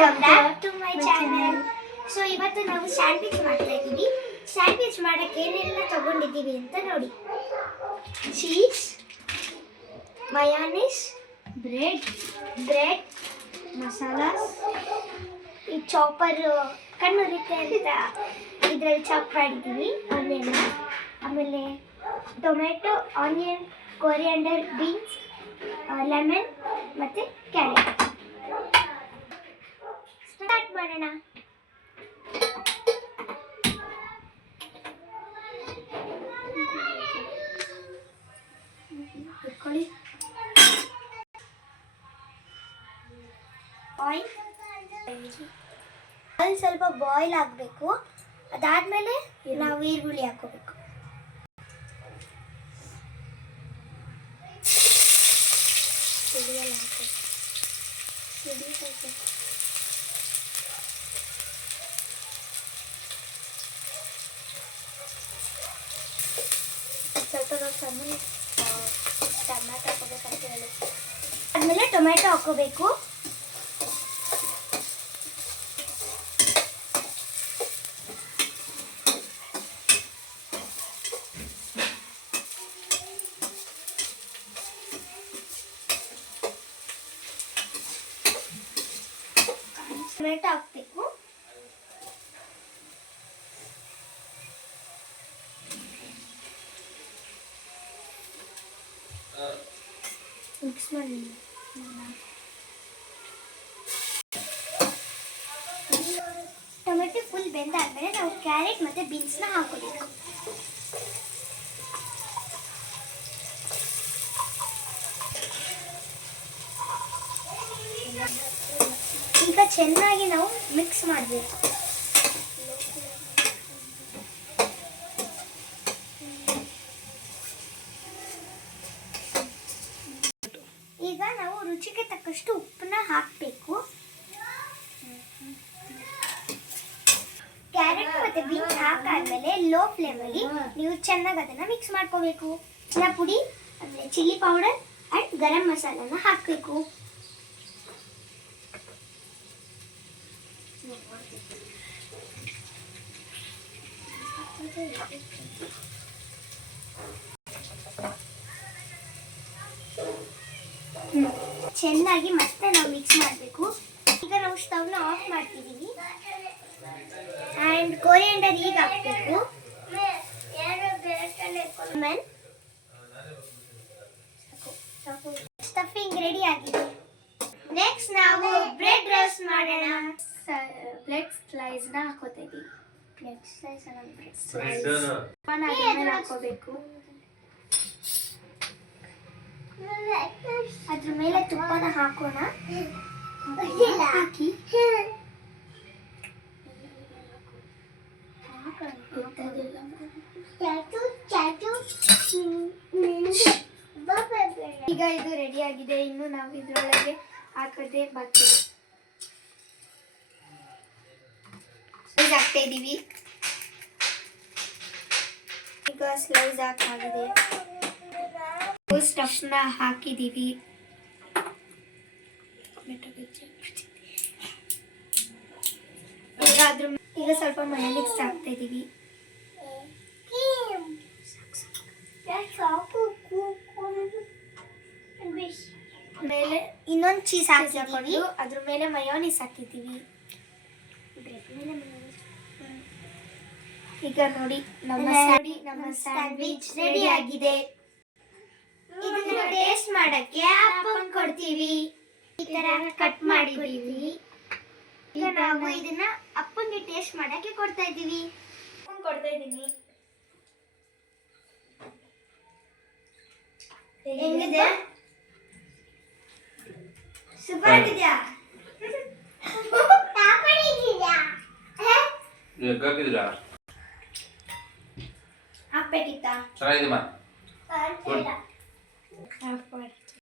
Welcome back to my channel so ಇವತ್ತು ನಾವು sandwich ಮಾಡ್ತಾ ಇದ್ದೀವಿ ಸ್ಯಾಂಡ್ವಿಚ್ ಮಾಡಕ್ಕೆ ಏನೆಲ್ಲ ತಗೊಂಡಿದ್ದೀವಿ ಅಂತ ನೋಡಿ. Cheese mayonnaise bread bread masalas ಈ ಚಾಪರ್ ಕಣ್ಣುರಿತೆ ಅಂತ ಇದರಲ್ಲಿ ಚಾಪ್ ಮಾಡಿದ್ದೀವಿ. ಆಮೇಲೆ ಆಮೇಲೆ tomato onion coriander beans lemon ಮತ್ತು ಕ್ಯಾರೆಟ್ ಸ್ಟಾರ್ಟ್ ಮಾಡೋಣ ಇಟ್ಕೊಳ್ಳಿ ಆಯಿಲ್ ಆಯಿಲ್ ಸ್ವಲ್ಪ ಬಾಯ್ಲ್ ಆಗಬೇಕು ಅದಾದಮೇಲೆ ನಾವು ಈರುಳ್ಳಿ ಹಾಕೋಬೇಕು ಸಿಡಿಯಲ್ಲಿ ಹಾಕೋ. ಸಿಡಿ ಸ್ವಲ್ಪ ಸ್ವಲ್ಪ ಆದಮೇಲೆ ಟೊಮೆಟೊ ಹಾಕೋಬೇಕು ಟೊಮೆಟೊ ಹಾಕಬೇಕು. ಮಿಕ್ಸ್ ಮಾಡಿ. ಟೊಮೆಟೊ ಫುಲ್ ಬೆಂದಾದ್ಮೇಲೆ ನಾವು ಕ್ಯಾರೆಟ್ ಮತ್ತೆ ಬೀನ್ಸ್ನ ಹಾಕೋಬೇಕು ಈಗ ಚೆನ್ನಾಗಿ ನಾವು ಮಿಕ್ಸ್ ಮಾಡಬೇಕು ಈಗ ನಾವು ರುಚಿಗೆ ತಕ್ಕಷ್ಟು ಉಪ್ಪನ್ನ ಹಾಕಬೇಕು. ಕ್ಯಾರೆಟ್ ಮತ್ತೆ ಬೀನ್ಸ್ ಹಾಕಾದ್ಮೇಲೆ ಲೋ ಫ್ಲೇಮಲ್ಲಿ ನೀವು ಚೆನ್ನಾಗಿ ಅದನ್ನ ಮಿಕ್ಸ್ ಮಾಡ್ಕೋಬೇಕು. ಚಿನ್ನ ಪುಡಿ, ಆಮೇಲೆ ಚಿಲ್ಲಿ ಪೌಡರ್ ಆ್ಯಂಡ್ ಗರಂ ಮಸಾಲನ ಹಾಕಬೇಕು. ಚೆನ್ನಾಗಿ ಮತ್ತೆ ನಾವು ಮಿಕ್ಸ್ ಮಾಡಬೇಕು. ಈಗ ನಾವು ಸ್ಟವ್ನ ಆಫ್ ಮಾಡ್ತಿದ್ದೀವಿ ಆ್ಯಂಡ್ ಕೊರಿಯಂಡರ್ ಈಗ ಹಾಕಬೇಕು. ಸ್ಟಫಿಂಗ್ ರೆಡಿ ಆಗಿದೆ. ನೆಕ್ಸ್ಟ್ ನಾವು ಬ್ರೆಡ್ ರೋಸ್ಟ್ ಮಾಡೋಣ. ಬ್ರೆಡ್ ಸ್ಲೈಸ್ನ ಹಾಕೋತೀವಿ ಇದ್ದೀವಿ ಬ್ರೆಡ್ ಸ್ಲೈಸ್ ಬ್ರೆಡ್ ಸ್ಲೈಸ್ ಹಾಕೋಬೇಕು. ಅದ್ರ ಮೇಲೆ ತುಪ್ಪನ ಹಾಕೋಣ. ಹಾಕಿ ಈಗ ಇದು ರೆಡಿ ಆಗಿದೆ. ಇನ್ನು ನಾವು ಇದ್ರೊಳಗೆ ಹಾಕದೆ ಬಾಕಿ. ಹಾಕ್ತಾ ಇದೀವಿ. ಈಗ ಸ್ಲೈಸ್ ಹಾಕಾಗಿದೆ ಸ್ಟಫ್ನ ಹಾಕಿದ್ದೀವಿ ಈಗ ಅದ್ರ ಈಗ ಸ್ವಲ್ಪ ಮನೇಲಿಕ್ಸ್ ಹಾಕ್ತಾ ಇದೀವಿ. ಮೇಲೆ ಇನ್ನೊಂದು ಚೀಸ್ ಹಾಕಿದ್ದೀವಿ ಅದ್ರ ಮೇಲೆ ಮಯೋನೀಸ್ ಹಾಕಿದ್ದೀವಿ ಈಗ ನೋಡಿ ನಮ್ಮ ನೋಡಿ ನಮ್ಮ ಸ್ಯಾಂಡ್ವಿಚ್ ರೆಡಿ ಆಗಿದೆ. ಇದನ್ನ ಟೇಸ್ಟ್ ಮಾಡಕ್ಕೆ ಅಪ್ಪನ್ ಕೊಡ್ತೀವಿ. ಈ ತರ ಕಟ್ ಮಾಡಿದೀವಿ ಈಗ ನಾವು ಇದನ್ನ ಅಪ್ಪಂಗೆ ಟೇಸ್ಟ್ ಮಾಡಕ್ಕೆ ಕೊಡ್ತಾ ಇದ್ದೀವಿ. ಅಪ್ಪಂಗ್ ಕೊಡ್ತಾ ಇದ್ದೀನಿ. ಹೆಂಗಿದೆ? ಸೂಪರ್ ಆಗಿದ್ಯಾ? ಎಗ್ ಹಾಕಿದಿಲ್ಲ ಹಾಕ್ಬೇಕಿತ್ತಾ ಚೆನ್ನಾಗಿದೆ ಮಾ ಆಫ್ ಮಾಡಿ